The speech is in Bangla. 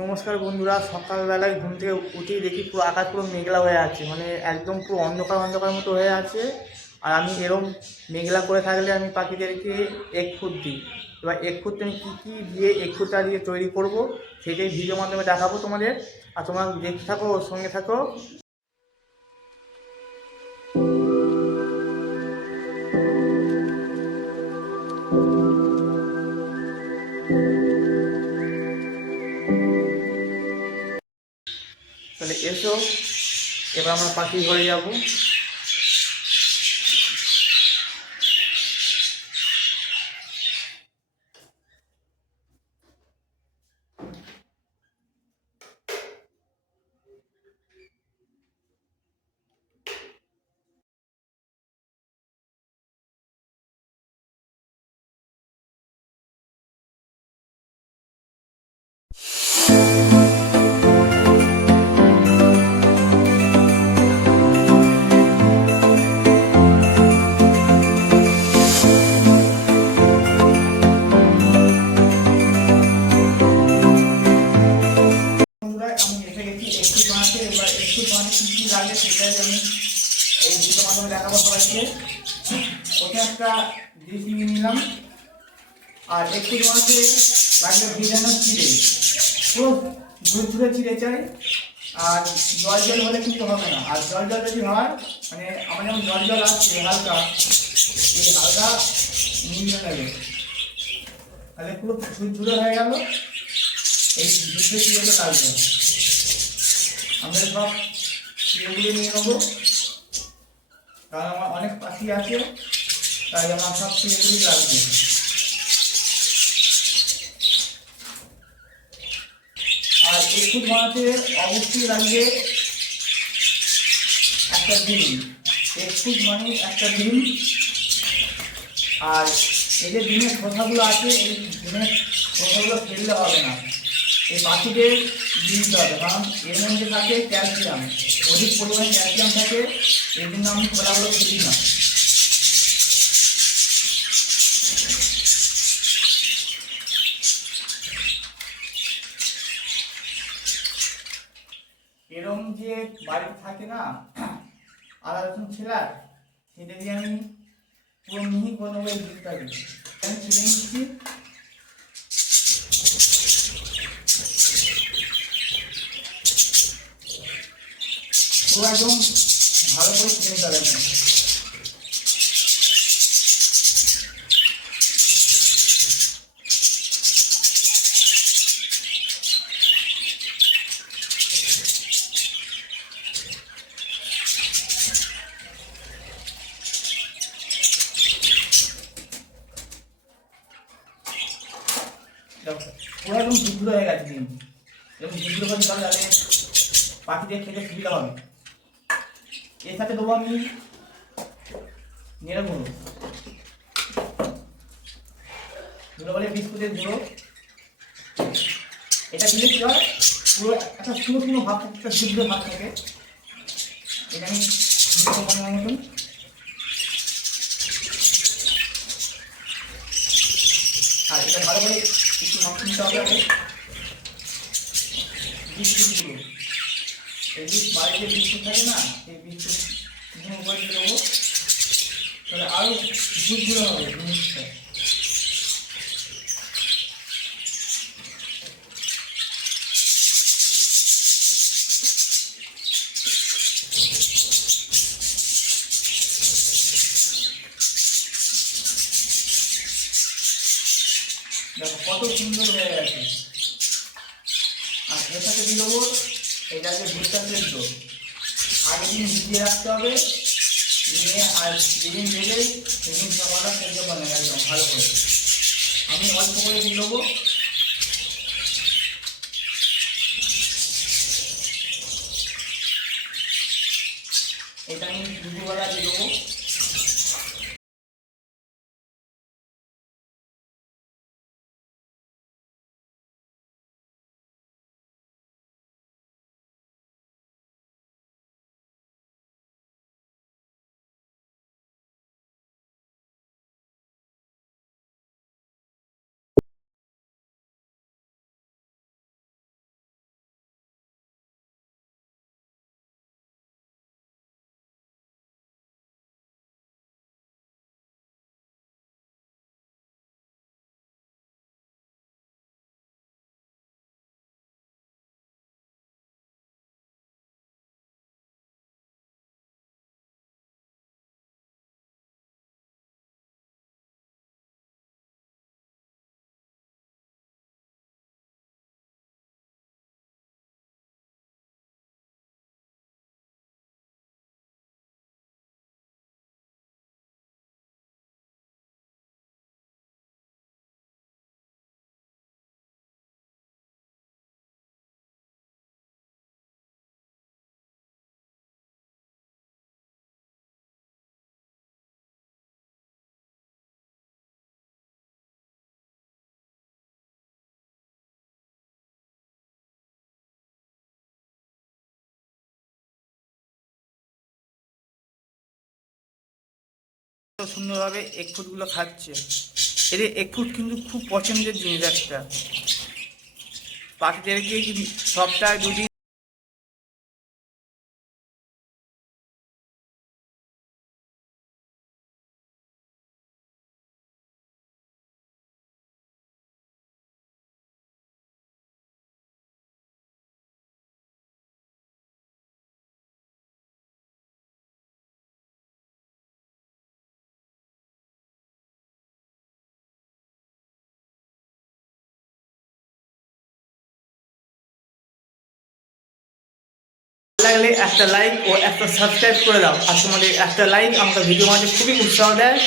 নমস্কার বন্ধুরা, সকালবেলায় ঘুম থেকে উঠেই দেখি পুরো আকাশ পুরো মেঘলা হয়ে আছে, মানে একদম পুরো অন্ধকার অন্ধকার মতো হয়ে আছে। আর আমি এরম মেঘলা করে থাকলে আমি পাখিদেরকে এগ ফুড দিই। এবার এগ ফুডটা আমি কী কী দিয়ে এগ ফুডটা দিয়ে তৈরি করব সেটাই ভিডিওর মাধ্যমে দেখাবো তোমাদের। আর তোমরা দেখতে থাকো, ওর সঙ্গে থাকো। তাহলে এসো, এবার আমরা পাখির ঘরে যাবো। বন্ধুরা, আমি এসে গেছি একটু বানাতে। এবার একটু বানাতে কী কী লাগে সেটাই আমি এই ভিডিওর মাধ্যমে দেখাবো সবাইকে। ওকে একটা ডিশ নিয়ে নিলাম। আর একটু বানাতে লাগবে ভিজানো চিড়ে, পুরো ঝুরঝুরে চিড়ে চাই। আর জল জল হলে কিন্তু হবে না। আর জল জল যদি হয়, মানে আমার যেমন জল জল আসছে হালকা, এই হালকা নিয়ে নেবে, তাহলে পুরো ঝুরঝুরে হয়ে গেল। এই ঝুরঝুরে চিড়েটা লাগবে। আমরা সব চিড়েগুলো নিয়ে নেবো, কারণ আমার অনেক পাখি আছে, তাই আমার সব চিড়েগুলি লাগবে। আর একটু বানাতে অবশ্যই লাগবে একটা ডিম। একটু মানে একটা ডিম। আর এই যে ডিমের খোসাগুলো আছে, এই ডিমের খোসাগুলো ফেললে হবে না, এই পাখিদের দিতে হবে, কারণ এর মধ্যে থাকে ক্যালসিয়াম, অধিক পরিমাণে ক্যালসিয়াম থাকে। এই জন্য আমি খোলাগুলো ফেলি না। এরম যে বাড়িতে থাকে না আদা রসুন ছেলার, সেটা দিয়ে আমি পুরো মিহি করে নেবো। এই দুধটাকে আমি ছেলে নিচ্ছি। পুরো একদম ভালো করে ছেলে নিতে হবে। পুরো একদম দুধগুলো হয়ে গেছে ডিম, এরকম দুধগুলো করে নিতে হবে, তাহলে পাখিদের খেতে সুবিধা হবে। এর সাথে দেবো আমি নেড়ে গুঁড়ো, গুঁড়ো বলে বিস্কুটের গুঁড়ো। এটা দিলে কি হয়, পুরো একটা শুকনো শুকনো ভাব থাকে, একটা ঝুরঝুরে ভাব থাকে। এটা আমি বানানোর মতন আর এটা ভালো করে একটু মাখিয়ে নিতে হবে। আগে বিস্কুটগুলো, এই বাড়িতে বিস্কুট থাকে না, এই বিস্কুট গুঁড়ো করে দিয়ে দেবো, তাহলে আরও ঝুরঝুরে হবে জিনিসটা। দেখো কত সুন্দর হয়ে গেছে। আর এর সাথে দিয়ে দেবো এটাকে ভুট্টা সেদ্ধ, আগের দিন ভিজিয়ে রাখতে হবে, নিয়ে আর যেদিন দেবে সেদিন সকালটা সেদ্ধ করে নেবে একদম ভালো করে। আমি অল্প করে দিয়ে দেবো। এটা আমি দুপুরবেলা দিয়ে দেবো। সুন্দরভাবে এগ ফুডগুলো খাচ্ছে। এদের এগ ফুড কিন্তু খুব পছন্দের জিনিস একটা। পাখিদেরকে সপ্তাহে 2 দিন লাগলে একটা লাইক ও একটা সাবস্ক্রাইব করে দাও। আর তোমাদের একটা লাইক আমাকে ভিডিও মাঝে খুবই উৎসাহ দেয়।